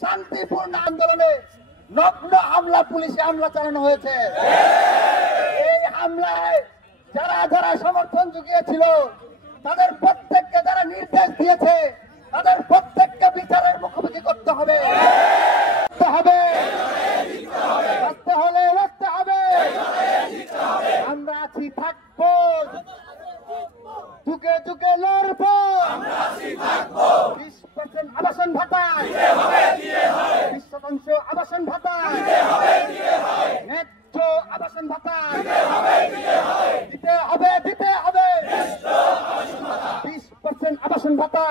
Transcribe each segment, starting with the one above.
শান্তিপূর্ণ আন্দোলনে নগ্ন হামলা, পুলিশে হামলা চালানো হয়েছে। এই হামলায় যারা যারা সমর্থন জুগিয়েছিল তাদের প্রত্যেককে যারা নির্দেশ দিয়েছে তাদের প্রত্যেককে বিচারের মুখোমুখি করতে হবে। বাঁচতে হলে লড়তে হবে। আমরা আছি, থাকবো, যুগে যুগে লড়বো। 20% আবাসন ভাতা, 20% আবাসন ভাতা, ন্যায্য আবাসন ভাতা দিতে হবে, দিতে হবে। 20% আবাসন ভাতা,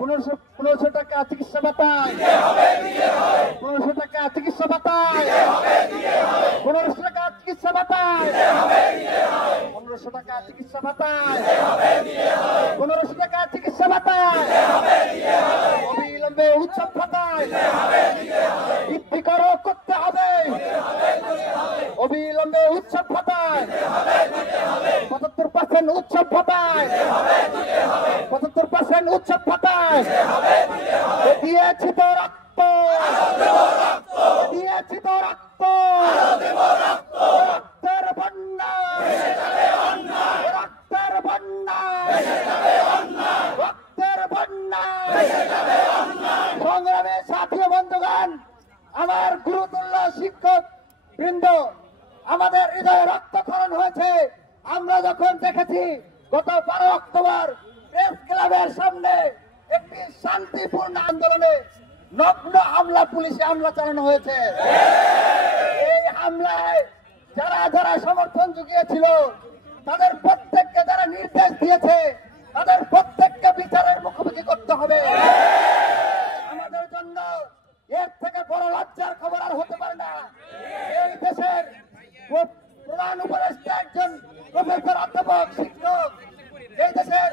1500 টাকা চিকিৎসা ভাতা, 1500 টাকা চিকিৎসা ভাতা, 1500 টাকা চিকিৎসা ভাতা, 1500 টাকা চিকিৎসা ভাতা, 1500 টাকা চিকিৎসা ভাতা, অবিলম্বে উৎসব ভাতা বৃদ্ধি করো, করতে হবে। অবিলম্বে উৎসব ভাতা, 75% উৎসব ভাতা, 75% উৎসব ভাতা দিয়েছি তো রক্ত, দিয়েছি তো রক্ত, রক্তের বন্যা, রক্তের বন্যা, রক্তের বন্যা। সংগ্রামে সাথী বন্ধুগণ, আমার গুরুতুল্য শিক্ষক বৃন্দ, আমাদের হৃদয়ে রক্তক্ষরণ হয়েছে। আমরা যখন দেখেছি গত 12 অক্টোবর প্রেস ক্লাবের সামনে একটি শান্তিপূর্ণ আন্দোলনে নগ্ন হামলা, পুলিশে হামলা চালানো হয়েছে। এই হামলায় যারা যারা সমর্থন জুগিয়েছিল তাদের প্রত্যেককে যারা নির্দেশ দিয়েছে তাদের প্রত্যেককে বিচারের মুখোমুখি করতে হবে। আমাদের জন্য এর থেকে বড় লজ্জার খবর আর হতে পারে না। এই দেশের প্রধান উপদেষ্টা একজন প্রফেসর, অধ্যাপক, শিক্ষক, এই দেশের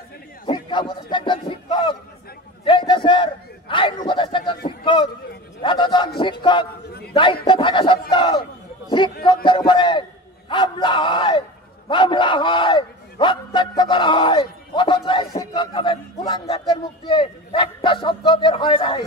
শিক্ষা উপদেষ্টা একজন শিক্ষক, এই দেশের আইন উপদেষ্টা একজন শিক্ষক, এতজন শিক্ষক দায়িত্বে থাকা সত্ত্বেও শিক্ষকদের উপরে হামলা হয়, মামলা হয়, রক্তাক্ত করা হয়, অথচ এই শিক্ষক নামে কুলাঙ্গারদের মুখ দিয়ে একটা শব্দ বের হয় নাই।